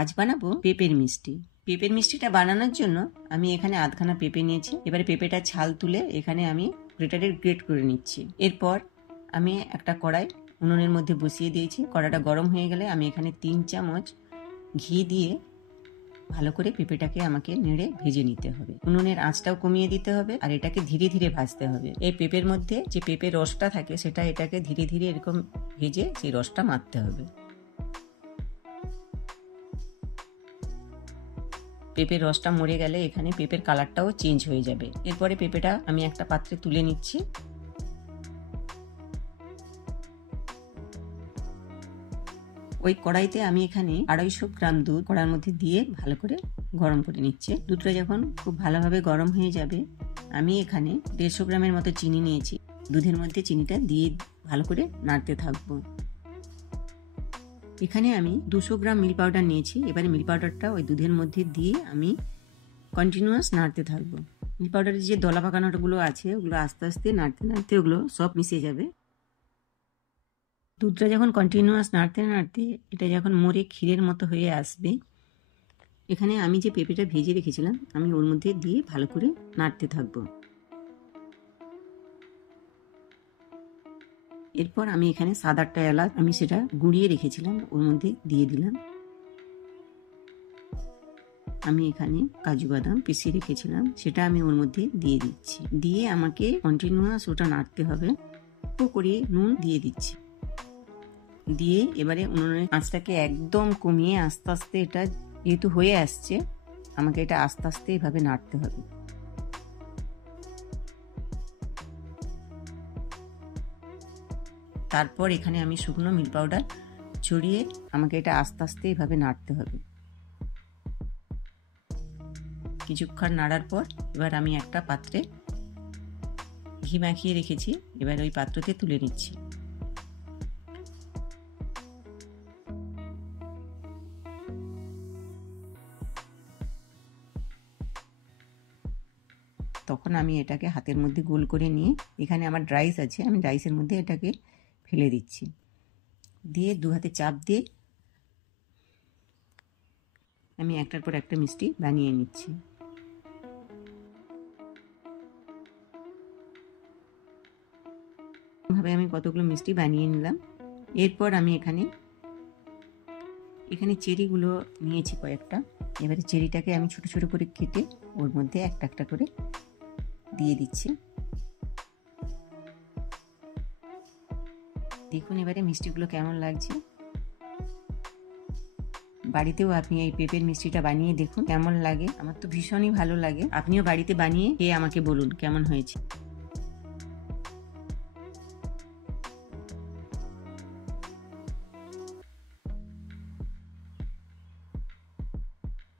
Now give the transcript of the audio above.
আজ বানাবো পেঁপের মিষ্টি। পেঁপের মিষ্টিটা বানানোর জন্য আমি এখানে আধখানা পেঁপে নিয়েছি। এবারে পেঁপেটা ছাল তুলে এখানে আমি গ্রেটারে গ্রেট করে নিচ্ছি। এরপর আমি একটা কড়াই উনুনের মধ্যে বসিয়ে দিয়েছি। কড়াইটা গরম হয়ে গেলে আমি এখানে 3 চামচ ঘি দিয়ে ভালো করে পেঁপেটাকে আমাকে নেড়ে ভেজে নিতে হবে। উনুনের আঁচটাও কমিয়ে দিতে হবে আর এটাকে ধীরে ধীরে ভাজতে হবে। এই পেঁপের মধ্যে যে পেঁপের রসটা থাকে সেটা এটাকে ধীরে ধীরে এরকম ভেজে সেই রসটা মারতে হবে। পেঁপের রসটা মরে গেলে এখানে পেঁপের কালারটাও চেঞ্জ হয়ে যাবে। এরপরে পেঁপেটা আমি একটা পাত্রে তুলে নিচ্ছি। ওই কড়াইতে আমি এখানে 250 গ্রাম দুধ কড়ার মধ্যে দিয়ে ভালো করে গরম করে নিচ্ছি। দুধটা যখন খুব ভালোভাবে গরম হয়ে যাবে আমি এখানে 150 গ্রামের মতো চিনি নিয়েছি। দুধের মধ্যে চিনিটা দিয়ে ভালো করে নাড়তে থাকবো। এখানে আমি 200 গ্রাম মিল্ক পাউডার নিয়েছি। এবারে মিল্ক পাউডারটা ওই দুধের মধ্যে দিয়ে আমি কন্টিনিউয়াস নাড়তে থাকবো। মিল্ক পাউডারের যে দলা পাকানোগুলো আছে ওগুলো আস্তে আস্তে নাড়তে নাড়তে ওগুলো সব মিশে যাবে। দুধটা যখন কন্টিনিউয়াস নাড়তে নাড়তে এটা যখন মরে ক্ষীরের মতো হয়ে আসবে, এখানে আমি যে পেঁপেটা ভেজে রেখেছিলাম আমি ওর মধ্যে দিয়ে ভালো করে নাড়তে থাকবো। এরপর আমি এখানে 7-8টা এলাচ আমি সেটা গুঁড়িয়ে রেখেছিলাম ওর মধ্যে দিয়ে দিলাম। আমি এখানে কাজু বাদাম পিষিয়ে রেখেছিলাম সেটা আমি ওর মধ্যে দিয়ে দিচ্ছি। দিয়ে আমাকে কন্টিনিউয়াস ওটা নাড়তে হবে। তো করে নুন দিয়ে দিচ্ছি। দিয়ে এবারে উনুনের আঁচটাকে একদম কমিয়ে আস্তে আস্তে এটা যেহেতু হয়ে আসছে আমাকে এটা আস্তে আস্তে এভাবে নাড়তে হবে। তারপর এখানে আমি শুকনো মিল্ক পাউডার ছড়িয়ে আমাকে এটা আস্তে আস্তে এভাবে নাড়তে হবে। কিছুক্ষণ নাড়ার পর এবার আমি একটা পাত্রে ঘি মাখিয়ে রেখেছি, এবার ওই পাত্রতে তুলে নিচ্ছি। তখন আমি এটাকে হাতের মধ্যে গোল করে নিয়ে এখানে আমার রাইস আছে, আমি রাইসের মধ্যে এটাকে ফেলে দিচ্ছি। দিয়ে 2 হাতে চাপ দিয়ে আমি একটার পর একটা মিষ্টি বানিয়ে নিচ্ছি। এভাবে আমি কতগুলো মিষ্টি বানিয়ে নিলাম। এরপর আমি এখানে চেরিগুলো নিয়েছি কয়েকটা। এবারে চেরিটাকে আমি ছোট ছোট করে কেটে ওর মধ্যে একটা একটা করে দিয়ে দিচ্ছি। দেখুন এবারে মিষ্টিগুলো কেমন লাগছে। বাড়িতেও আপনি এই পেঁপের মিষ্টিটা বানিয়ে দেখুন কেমন লাগে। আমার তো ভীষণই ভালো লাগে। আপনিও বাড়িতে বানিয়ে খেয়ে আমাকে বলুন কেমন হয়েছে।